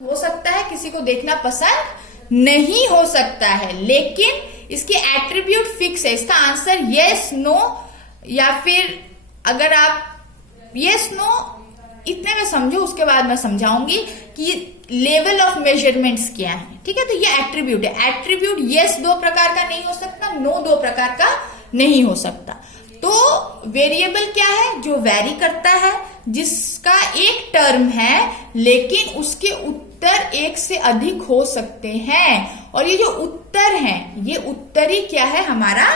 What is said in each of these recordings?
हो सकता है, किसी को देखना पसंद नहीं हो सकता है, लेकिन इसके एट्रीब्यूट फिक्स है। इसका आंसर यस नो, या फिर अगर आप यस नो इतने में समझो, उसके बाद मैं समझाऊंगी कि लेवल ऑफ मेजरमेंट्स क्या है। ठीक है, तो ये एट्रीब्यूट है। एट्रीब्यूट यस दो प्रकार का नहीं हो सकता, नो दो प्रकार का नहीं हो सकता। तो वेरिएबल क्या है? जो वैरी करता है, जिसका एक टर्म है लेकिन उसके उत्तर एक से अधिक हो सकते हैं। और ये जो उत्तर हैं, ये उत्तर ही क्या है? हमारा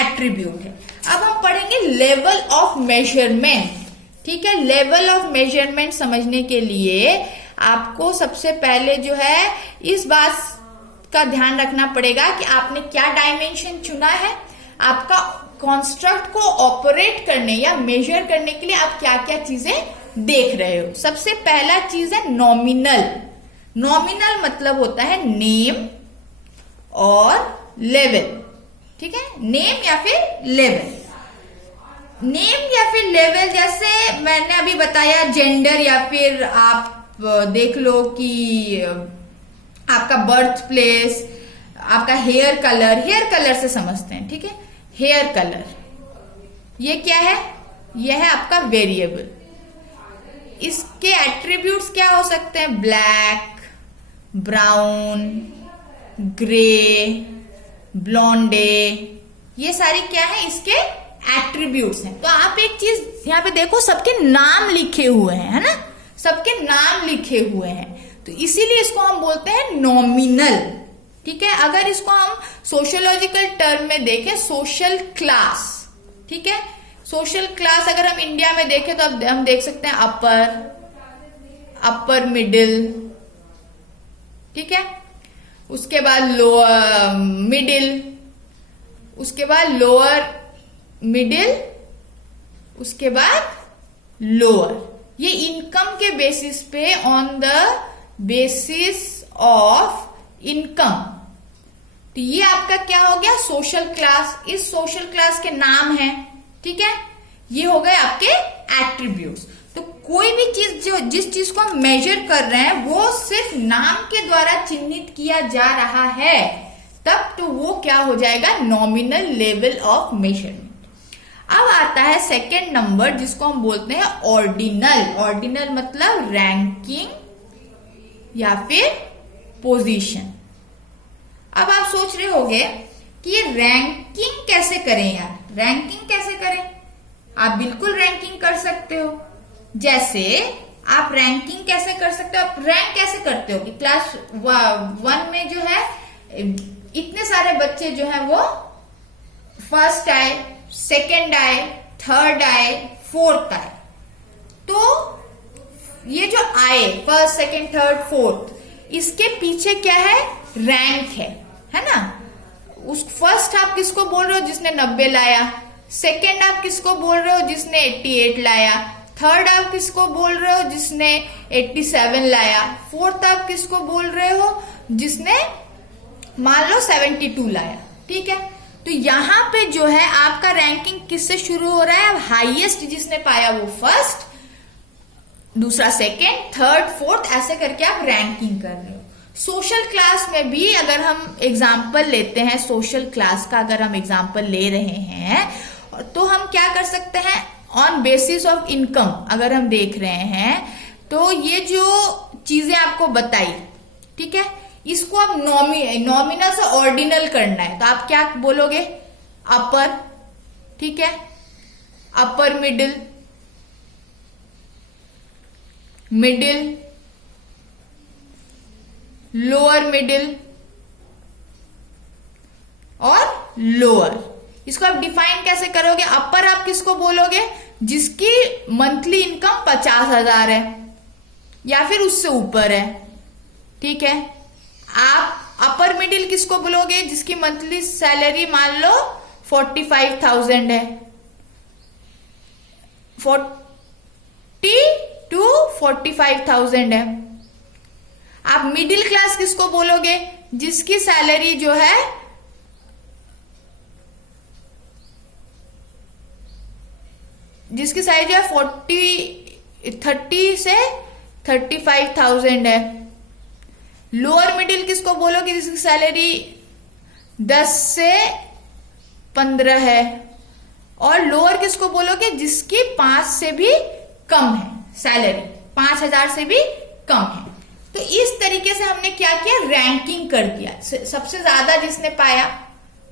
एट्रीब्यूट है। अब हम पढ़ेंगे लेवल ऑफ मेजरमेंट। ठीक है, लेवल ऑफ मेजरमेंट समझने के लिए आपको सबसे पहले जो है इस बात का ध्यान रखना पड़ेगा कि आपने क्या डायमेंशन चुना है। आपका कॉन्स्ट्रक्ट को ऑपरेट करने या मेजर करने के लिए आप क्या क्या चीजें देख रहे हो। सबसे पहला चीज है नॉमिनल। नॉमिनल मतलब होता है नेम और लेवल। ठीक है, नेम या फिर लेवल। नेम या फिर लेवल, जैसे मैंने अभी बताया जेंडर, या फिर आप देख लो कि आपका बर्थ प्लेस, आपका हेयर कलर से समझते हैं। ठीक है, हेयर कलर ये क्या है? यह है आपका वेरिएबल। इसके एट्रीब्यूट्स क्या हो सकते हैं? ब्लैक, ब्राउन, ग्रे, ब्लॉन्डे, ये सारी क्या है? इसके एट्रीब्यूट्स हैं। तो आप एक चीज यहाँ पे देखो, सबके नाम लिखे हुए हैं, है ना? सबके नाम लिखे हुए हैं, तो इसीलिए इसको हम बोलते हैं नॉमिनल। ठीक है, अगर इसको हम सोशियोलॉजिकल टर्म में देखें, सोशल क्लास। ठीक है, सोशल क्लास अगर हम इंडिया में देखें तो अब हम देख सकते हैं अपर मिडिल। ठीक है, उसके बाद लोअर मिडिल, उसके बाद लोअर मिडिल, उसके बाद लोअर। ये इनकम के बेसिस पे, on the basis of income. तो ये आपका क्या हो गया? Social class. इस सोशल क्लास के नाम है। ठीक है, ये हो गए आपके एट्रीब्यूट्स। तो कोई भी चीज जो जिस चीज को हम मेजर कर रहे हैं वो सिर्फ नाम के द्वारा चिन्हित किया जा रहा है, तब तो वो क्या हो जाएगा? Nominal level of measurement. अब आता है सेकेंड नंबर, जिसको हम बोलते हैं ऑर्डिनल। ऑर्डिनल मतलब रैंकिंग या फिर पोजीशन। अब आप सोच रहे होंगे कि ये रैंकिंग कैसे करें यार? रैंकिंग कैसे करें? आप बिल्कुल रैंकिंग कर सकते हो। जैसे आप रैंकिंग कैसे कर सकते हो? आप रैंक कैसे करते हो कि क्लास 1 में जो है इतने सारे बच्चे जो है वो फर्स्ट आए, सेकेंड आए, थर्ड आए, फोर्थ आए। तो ये जो आए फर्स्ट, सेकेंड, थर्ड, फोर्थ, इसके पीछे क्या है? रैंक है ना? उस फर्स्ट आप किसको बोल रहे हो? जिसने 90 लाया। सेकेंड आप किसको बोल रहे हो? जिसने 88 लाया। थर्ड आप किसको बोल रहे हो? जिसने 87 लाया। फोर्थ आप किसको बोल रहे हो? जिसने मान लो 72 लाया। ठीक है, तो यहां पे जो है आपका रैंकिंग किससे शुरू हो रहा है? हाईएस्ट जिसने पाया वो फर्स्ट, दूसरा सेकेंड, थर्ड, फोर्थ, ऐसे करके आप रैंकिंग कर रहे हो। सोशल क्लास में भी अगर हम एग्जाम्पल लेते हैं, सोशल क्लास का अगर हम एग्जाम्पल ले रहे हैं, तो हम क्या कर सकते हैं? ऑन बेसिस ऑफ इनकम अगर हम देख रहे हैं, तो ये जो चीजें आपको बताई, ठीक है, इसको आप नॉमिनल से ऑर्डिनल करना है, तो आप क्या बोलोगे? अपर। ठीक है, upper middle, middle, lower middle और लोअर। इसको आप डिफाइन कैसे करोगे? अपर आप किसको बोलोगे? जिसकी मंथली इनकम 50,000 है या फिर उससे ऊपर है। ठीक है, आप अपर मिडिल किसको बोलोगे? जिसकी मंथली सैलरी मान लो 45,000 है, 40 to 45,000 है। आप मिडिल क्लास किसको बोलोगे? जिसकी सैलरी जो है जिसकी सैलरी जो है 30 से 35,000 है। लोअर मिडिल किसको बोलोगे जिसकी सैलरी 10 से 15 है, और लोअर किसको बोलोगे जिसकी 5 से भी कम है, सैलरी 5,000 से भी कम है। तो इस तरीके से हमने क्या किया, रैंकिंग कर दिया, सबसे ज्यादा जिसने पाया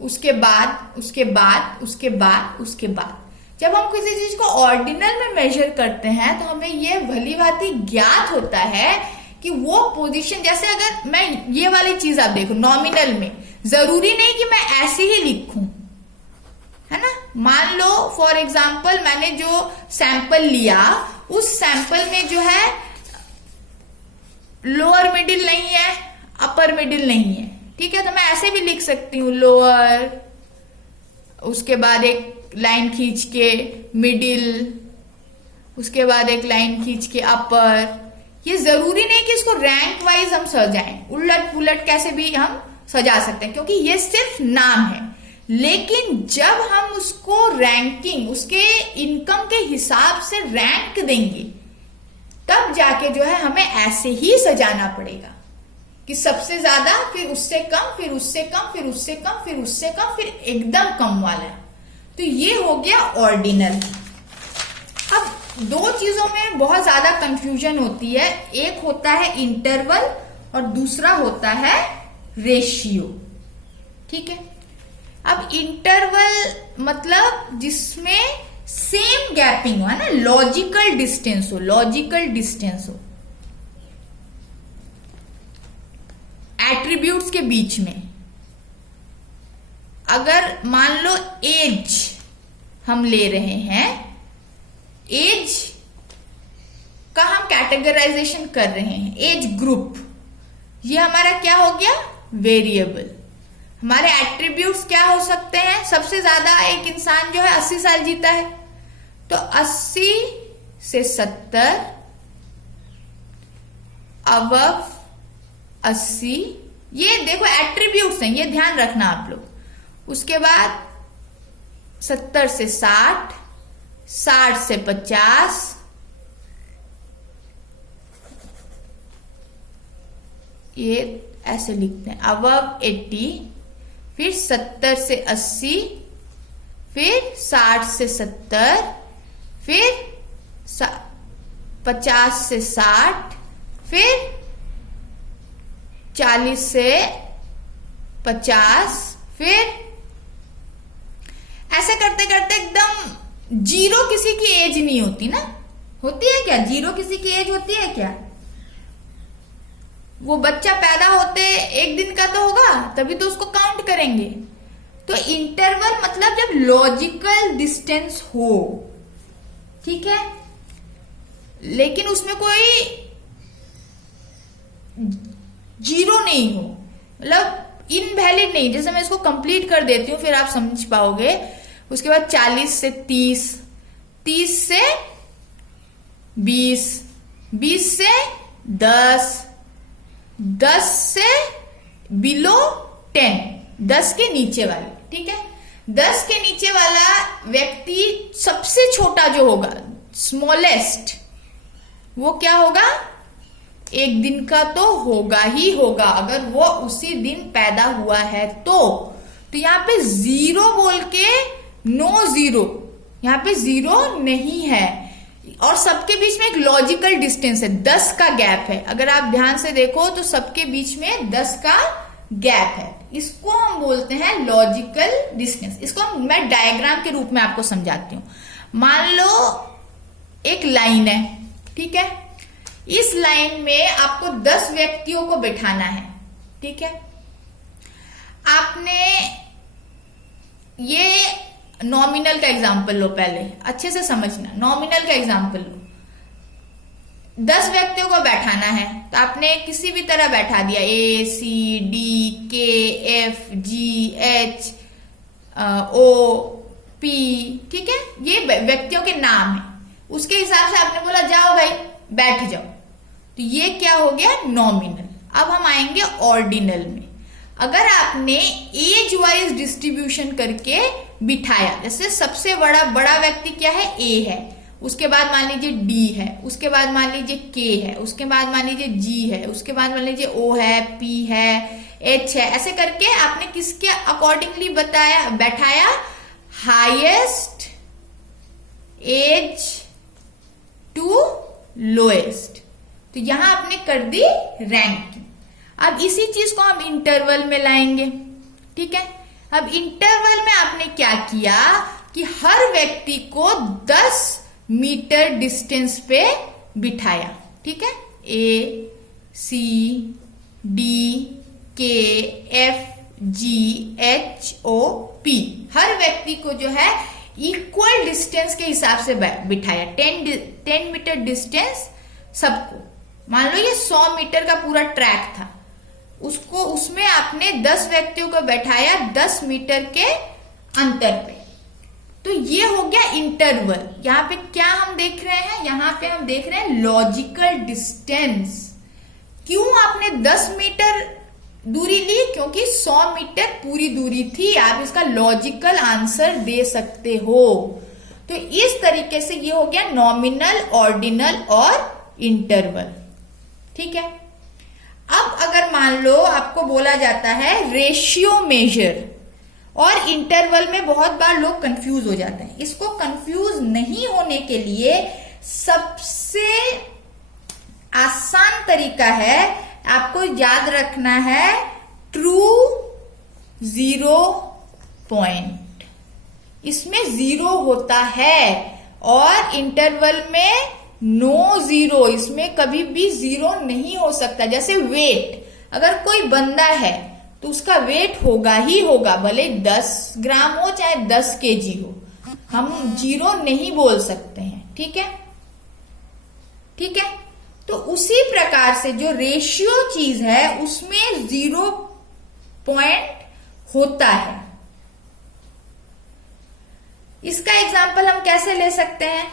उसके बाद उसके बाद उसके बाद उसके बाद। जब हम किसी चीज को ऑर्डिनल में मेजर करते हैं तो हमें ये भली भांति ज्ञात होता है कि वो पोजीशन, जैसे अगर मैं ये वाली चीज आप देखो नॉमिनल में, जरूरी नहीं कि मैं ऐसे ही लिखूं, है ना। मान लो फॉर एग्जाम्पल मैंने जो सैंपल लिया उस सैंपल में जो है लोअर मिडिल नहीं है, अपर मिडिल नहीं है, ठीक है। तो मैं ऐसे भी लिख सकती हूँ लोअर, उसके बाद एक लाइन खींच के मिडिल, उसके बाद एक लाइन खींच के अपर। ये जरूरी नहीं कि इसको रैंक वाइज हम सजाएं, उलट पुलट कैसे भी हम सजा सकते हैं, क्योंकि ये सिर्फ नाम है। लेकिन जब हम उसको रैंकिंग, उसके इनकम के हिसाब से रैंक देंगे, तब जाके जो है हमें ऐसे ही सजाना पड़ेगा कि सबसे ज्यादा, फिर उससे कम, फिर उससे कम, फिर उससे कम, फिर उससे कम, फिर एकदम कम वाला। तो ये हो गया ऑर्डिनल। अब दो चीजों में बहुत ज्यादा कंफ्यूजन होती है, एक होता है इंटरवल और दूसरा होता है रेशियो, ठीक है। अब इंटरवल मतलब जिसमें सेम गैपिंग हो, है ना, लॉजिकल डिस्टेंस हो, लॉजिकल डिस्टेंस हो एट्रीब्यूट्स के बीच में। अगर मान लो एज हम ले रहे हैं, एज का हम कैटेगराइजेशन कर रहे हैं, एज ग्रुप, ये हमारा क्या हो गया, वेरिएबल। हमारे एट्रीब्यूट्स क्या हो सकते हैं, सबसे ज्यादा एक इंसान जो है 80 साल जीता है, तो 80 से 70, अबव 80, ये देखो एट्रीब्यूट्स हैं, ये ध्यान रखना आप लोग। उसके बाद 70 से 60, 60 से 50, ये ऐसे लिखते हैं, अबव 80, फिर 70 से 80, फिर 60 से 70, फिर 50 से 60, फिर 40 से 50, फिर ऐसे करते करते एकदम जीरो किसी की एज नहीं होती ना, होती है क्या, जीरो किसी की एज होती है क्या? वो बच्चा पैदा होते एक दिन का तो होगा, तभी तो उसको काउंट करेंगे। तो इंटरवल मतलब जब लॉजिकल डिस्टेंस हो, ठीक है, लेकिन उसमें कोई जीरो नहीं हो, मतलब इनवैलिड नहीं। जैसे मैं इसको कंप्लीट कर देती हूं फिर आप समझ पाओगे। उसके बाद 40 से 30, 30 से 20, 20 से 10, 10 से बिलो 10, 10 के नीचे वाले, ठीक है। 10 के नीचे वाला व्यक्ति सबसे छोटा जो होगा, स्मॉलेस्ट, वो क्या होगा, एक दिन का तो होगा ही होगा, अगर वो उसी दिन पैदा हुआ है तो यहाँ पे जीरो बोल के नो जीरो, यहाँ पे जीरो नहीं है। और सबके बीच में एक लॉजिकल डिस्टेंस है, 10 का गैप है। अगर आप ध्यान से देखो तो सबके बीच में 10 का गैप है, इसको हम बोलते हैं लॉजिकल डिस्टेंस। इसको मैं डायग्राम के रूप में आपको समझाती हूँ। मान लो एक लाइन है, ठीक है, इस लाइन में आपको 10 व्यक्तियों को बिठाना है, ठीक है। आपने ये नॉमिनल का एग्जाम्पल लो, पहले अच्छे से समझना, नॉमिनल का एग्जाम्पल लो। 10 व्यक्तियों को बैठाना है तो आपने किसी भी तरह बैठा दिया, A, C, D, K, F, G, H, O, P, ठीक है, ये व्यक्तियों के नाम है। उसके हिसाब से आपने बोला जाओ भाई बैठ जाओ, तो ये क्या हो गया, नॉमिनल। अब हम आएंगे ऑर्डिनल में। अगर आपने एज वाइज डिस्ट्रीब्यूशन करके बिठाया, जैसे सबसे बड़ा व्यक्ति क्या है, ए है, उसके बाद मान लीजिए डी है, उसके बाद मान लीजिए के है, उसके बाद मान लीजिए जी है, उसके बाद मान लीजिए ओ है, पी है, एच है। ऐसे करके आपने किसके अकॉर्डिंगली बैठाया, हाईएस्ट एज टू लोएस्ट। तो यहां आपने कर दी रैंकिंग। अब इसी चीज को हम इंटरवल में लाएंगे, ठीक है। अब इंटरवल में आपने क्या किया कि हर व्यक्ति को 10 मीटर डिस्टेंस पे बिठाया, ठीक है। ए, सी, डी, के, एफ, जी, एच, ओ, पी, हर व्यक्ति को जो है इक्वल डिस्टेंस के हिसाब से बिठाया। 10 मीटर डिस्टेंस सबको। मान लो ये 100 मीटर का पूरा ट्रैक था, उसमें आपने 10 व्यक्तियों को बैठाया 10 मीटर के अंतर पे। तो ये हो गया इंटरवल। यहाँ पे क्या हम देख रहे हैं, यहाँ पे हम देख रहे हैं लॉजिकल डिस्टेंस। क्यों आपने 10 मीटर दूरी ली, क्योंकि 100 मीटर पूरी दूरी थी। आप इसका लॉजिकल आंसर दे सकते हो। तो इस तरीके से ये हो गया नॉमिनल, ऑर्डिनल और इंटरवल, ठीक है। अब अगर मान लो आपको बोला जाता है रेशियो मेजर, और इंटरवल में बहुत बार लोग कंफ्यूज हो जाते हैं। इसको कंफ्यूज नहीं होने के लिए सबसे आसान तरीका है, आपको याद रखना है ट्रू जीरो पॉइंट। इसमें जीरो होता है और इंटरवल में नो जीरो, इसमें कभी भी जीरो नहीं हो सकता। जैसे वेट, अगर कोई बंदा है तो उसका वेट होगा ही होगा, भले 10 ग्राम हो चाहे 10 केजी हो, हम जीरो नहीं बोल सकते हैं, ठीक है, ठीक है। तो उसी प्रकार से जो रेशियो चीज है उसमें 0 पॉइंट होता है। इसका एग्जाम्पल हम कैसे ले सकते हैं,